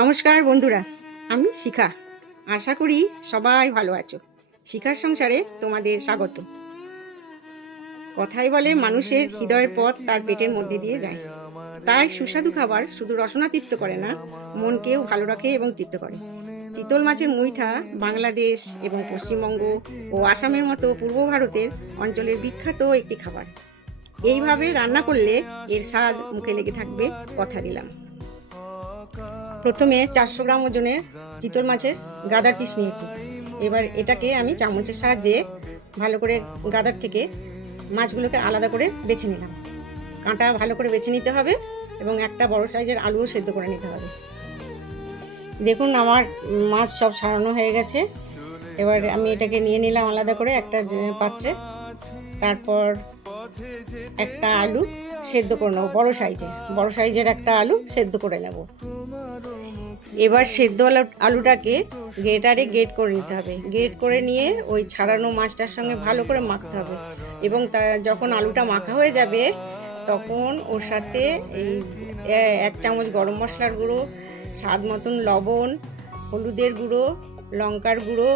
নমস্কার বন্ধুরা, আমি শিখা। আশা করি সবাই ভালো আছো। শিখার সংসারে তোমাদের স্বাগত। কথাই বলে মানুষের হৃদয়ের পথ তার পেটের মধ্যে দিয়ে যায়। তাই সুস্বাদু খাবার শুধু রসনা তৃপ্ত করে না, মনকেও ভালো রাখে এবং তৃপ্ত করে। চিতল মাছের মুইঠা বাংলাদেশ এবং পশ্চিমবঙ্গ ও আসামের মতো পূর্ব ভারতের অঞ্চলের বিখ্যাত একটি খাবার। এইভাবে রান্না করলে এর স্বাদ মুখে লেগে থাকবে, কথা দিলাম। প্রথমে 400 গ্রাম ওজনের চিতল মাছের গাদার পিস নিয়েছি। এবার এটাকে আমি চামচের সাহায্যে ভালো করে গাদার থেকে মাছগুলোকে আলাদা করে বেছে নিলাম। কাঁটা ভালো করে বেছে নিতে হবে এবং একটা বড় সাইজের আলুও সেদ্ধ করে নিতে হবে। দেখুন আমার মাছ সব ছাড়ানো হয়ে গেছে। এবার আমি এটাকে নিয়ে নিলাম আলাদা করে একটা পাত্রে। তারপর একটা আলু সেদ্ধ করে নেবো, বড় সাইজের একটা আলু সেদ্ধ করে নেব। এবার সেদ্ধ আলুটাকে গ্রেটারে গ্রেট করে নিতে হবে। গ্রেট করে নিয়ে ওই ছাড়ানো মাছটার সঙ্গে ভালো করে মাখতে হবে এবং যখন আলুটা মাখা হয়ে যাবে তখন ওর সাথে এই 1 চামচ গরম মশলার গুঁড়ো, স্বাদ মতন লবণ, হলুদের গুঁড়ো, লঙ্কার গুঁড়ো,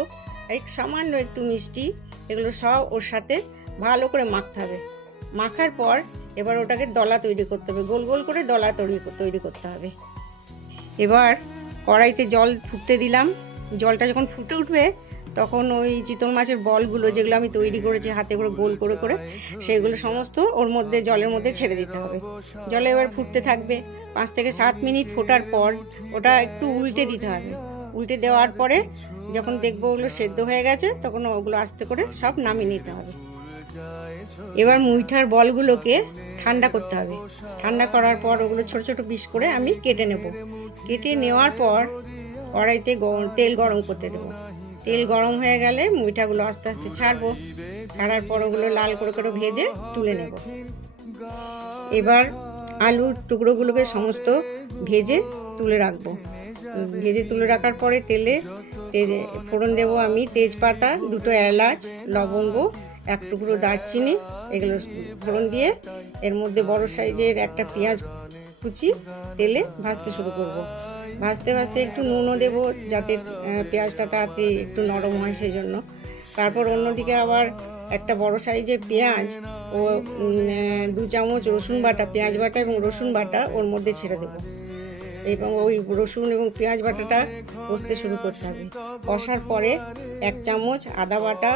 সামান্য একটু মিষ্টি, এগুলো সব ওর সাথে ভালো করে মাখতে হবে। মাখার পর এবার ওটাকে দলা তৈরি করতে হবে, গোল গোল করে দলা তৈরি করতে হবে। এবার কড়াইতে জল ফুটতে দিলাম। জলটা যখন ফুটে উঠবে তখন ওই চিতল মাছের বলগুলো যেগুলো আমি তৈরি করেছি হাতে করে গোল করে করে, সেগুলো সমস্ত ওর মধ্যে জলের মধ্যে ছেড়ে দিতে হবে। জলে এবার ফুটতে থাকবে। 5 থেকে 7 মিনিট ফোটার পর ওটা একটু উল্টে দিতে হবে। উল্টে দেওয়ার পরে যখন দেখবো ওগুলো সেদ্ধ হয়ে গেছে তখন ওগুলো আস্তে করে সব নামিয়ে নিতে হবে। এবার মুইঠার বলগুলোকে ঠান্ডা করতে হবে। ঠান্ডা করার পর ওগুলো ছোট ছোট পিস করে আমি কেটে নেব। কেটে নেওয়ার পর কড়াইতে তেল গরম করতে দেবো। তেল গরম হয়ে গেলে মুইঠাগুলো আস্তে আস্তে ছাড়বো। ছাড়ার পর ওগুলো লাল করে করে ভেজে তুলে নেব। এবার আলুর টুকরোগুলোকে সমস্ত ভেজে তুলে রাখবো। ভেজে তুলে রাখার পরে তেলে ফোড়ন দেবো আমি তেজপাতা, 2টো এলাচ, লবঙ্গ, 1 টুকরো দারচিনি, এগুলো ফোড়ন দিয়ে এর মধ্যে বড় সাইজের একটা পেঁয়াজ কুচি তেলে ভাজতে শুরু করব। ভাজতে ভাজতে একটু নুনও দেবো যাতে পেঁয়াজটা তাড়াতাড়ি একটু নরম হয় সেই জন্য। তারপর অন্যদিকে আবার একটা বড় সাইজের পেঁয়াজ ও 2 চামচ রসুন বাটা, পেঁয়াজ বাটা এবং রসুন বাটা ওর মধ্যে ছেড়ে দেবো এবং ওই রসুন এবং পেঁয়াজ বাটাটা কষতে শুরু করতে হবে। কষার পরে 1 চামচ আদা বাটা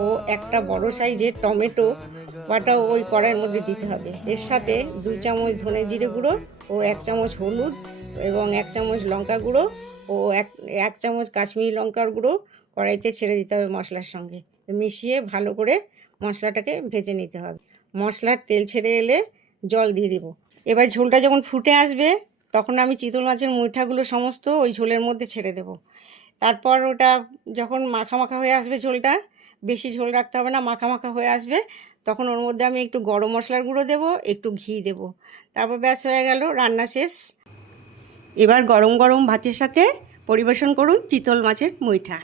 ও একটা বড় সাইজের টমেটো বাটা ওই কড়াইয়ের মধ্যে দিতে হবে। এর সাথে 2 চামচ ধনে জিরে গুঁড়ো ও 1 চামচ হলুদ এবং 1 চামচ লঙ্কা গুঁড়ো ও 1 চামচ কাশ্মীরি লঙ্কার গুঁড়ো কড়াইতে ছেড়ে দিতে হবে মশলার সঙ্গে। মিশিয়ে ভালো করে মশলাটাকে ভেজে নিতে হবে। মশলার তেল ছেড়ে এলে জল দিয়ে দেবো। এবার ঝোলটা যখন ফুটে আসবে তখন আমি চিতল মাছের মুইঠাগুলো সমস্ত ওই ঝোলের মধ্যে ছেড়ে দেবো। তারপর ওটা যখন মাখা মাখা হয়ে আসবে, ঝোলটা বেশি ঝোল রাখতে হবে না, মাখা মাখা হয়ে আসবে, তখন ওর মধ্যে আমি একটু গরম মশলার গুঁড়ো দেবো, একটু ঘি দেবো। তারপর ব্যাস হয়ে গেল, রান্না শেষ। এবার গরম গরম ভাতের সাথে পরিবেশন করুন চিতল মাছের মুইঠা।